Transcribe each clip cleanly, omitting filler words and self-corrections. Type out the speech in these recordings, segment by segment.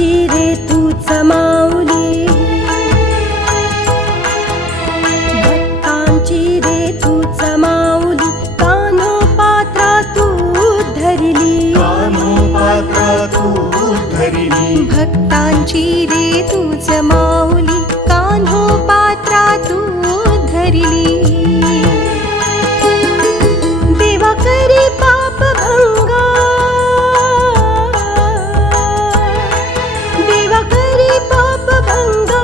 भक्तांची रे तूच माऊली, भक्तांची रे तूच माऊली, कानोपात्रा तू धरली, कानोपात्रा तू धरली, भक्तांची रे तूच माऊली, कान्होपात्रा तू धरली. देवा करी पाप भंगा, देवा करी पाप भंगा,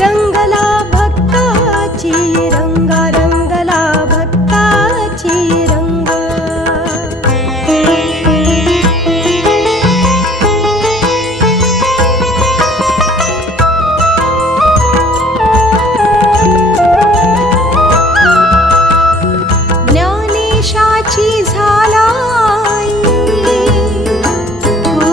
रंगला भक्ताची रंगा, रंगला भक्ताची रंगा. ज्ञानेशाची झालाई, हो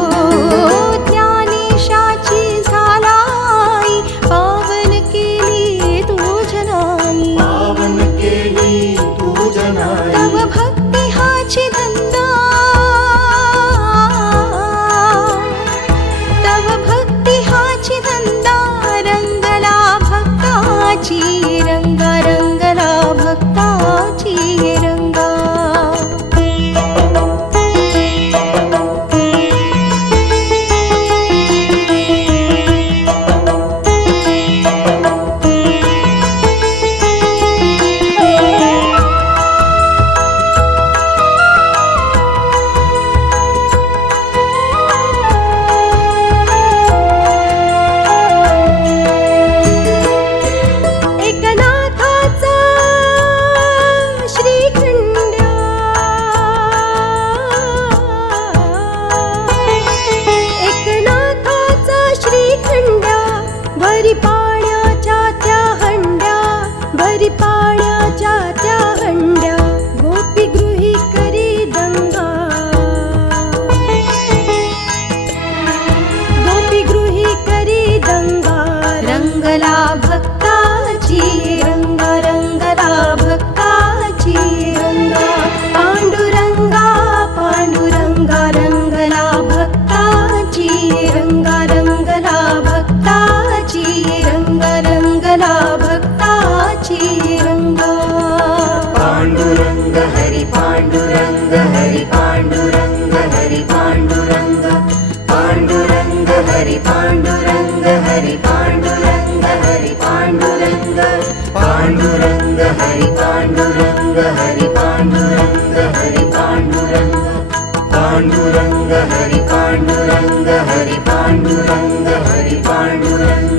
ज्ञानेशाची झालाई, पावन केली तुझनाई, पावन केली तुझनाई. तव भक्ती हाची धंदा, तव भक्ती हाची धंदा, रंगला भक्ताची रंगा, रंगला भक्ताची रंगा. एकनाथाचा श्रीखंड्या, एकनाथाचा श्रीखंड्या, भरी पाण्याच्या त्या हंड्या, भरी पाण्याच्या त्या हंड्या, गोपी गृही करी दंगा, गोपी गृही करी दंगा. रंगला भक्ताची रंगा, रंगला भक्ताची रंगा. पांडुरंगा पांडुरंगा, रंगला भक्ताची रंगा, रंगला भक्ताची रंगा, रंगला भक्ताची रंगा. पांडुरंग हरी पांडुरंग, हरी पांडुरंग, हरी पांडुरंग, पांडुरंग हरी पांडुरंग, हरी पांडुरंग, हरी पांडुरंग, पांडुरंग हरी पांडुरंग, हरी पांडुरंग, हरी पांडुरंग, पांडुरंग हरी पांडुरंग, हरी पांडुरंग, हरी पांडुरंग.